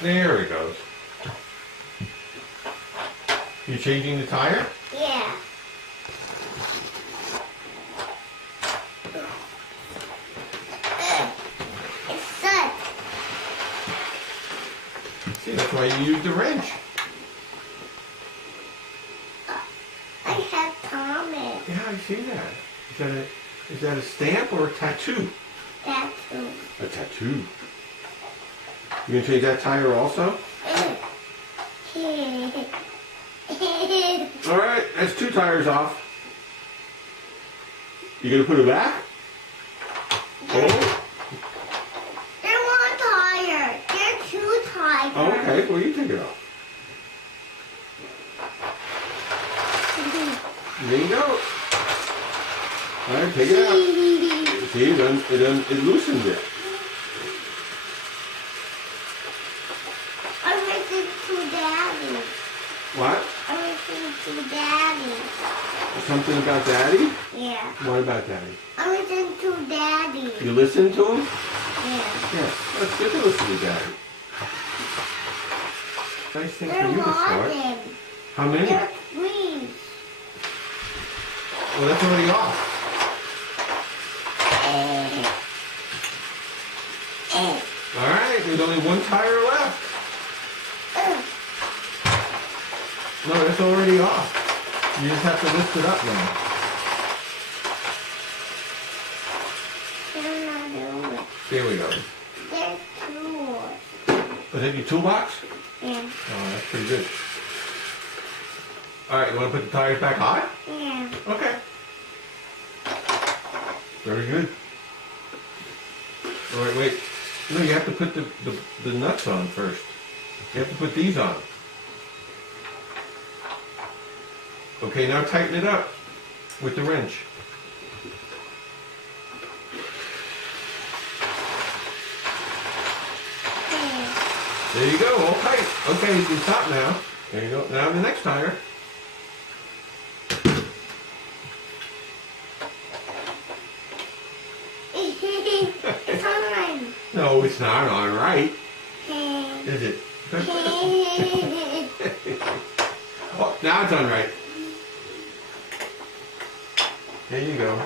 There it goes. You're changing the tire? Yeah. It's stuck. See, that's why you use the wrench. I have Thomas. Yeah, I see that. Is that a stamp or a tattoo? Tattoo. A tattoo. You gonna change that tire also? All right, that's 2 tires off. You gonna put it back? Oh, They're 1 tire. They're 2 tires. oh, okay. Well, you take it off. There you go. All right, take it out. See, it loosened it. I'm listening to Daddy. What? I'm listening to Daddy. Something about Daddy? Yeah. What about Daddy? I'm listening to Daddy. You listen to him? Yeah. Yeah, that's good to listen to Daddy. Nice thing for They're you to start. walking. How many? They're 3. Well, that's already off. All right, there's only 1 tire left. No, that's already off. You just have to lift it up now. They're not doing it. There we go. There's 2. Was that your toolbox? Yeah. Oh, that's pretty good. All right, you want to put the tires back on? Yeah. Okay. Very good. All right, wait. No, you have to put the nuts on first. You have to put these on. Okay, now tighten it up with the wrench. There you go, all tight. Okay, you can stop now. There you go. Now the next tire. It's on. No, it's not on right. Is it? Oh, now it's on right. There you go.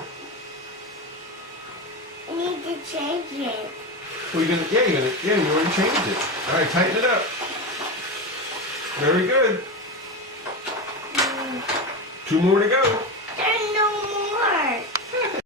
I need to change it. Well, you already changed it. All right, tighten it up. Very good. 2 more to go.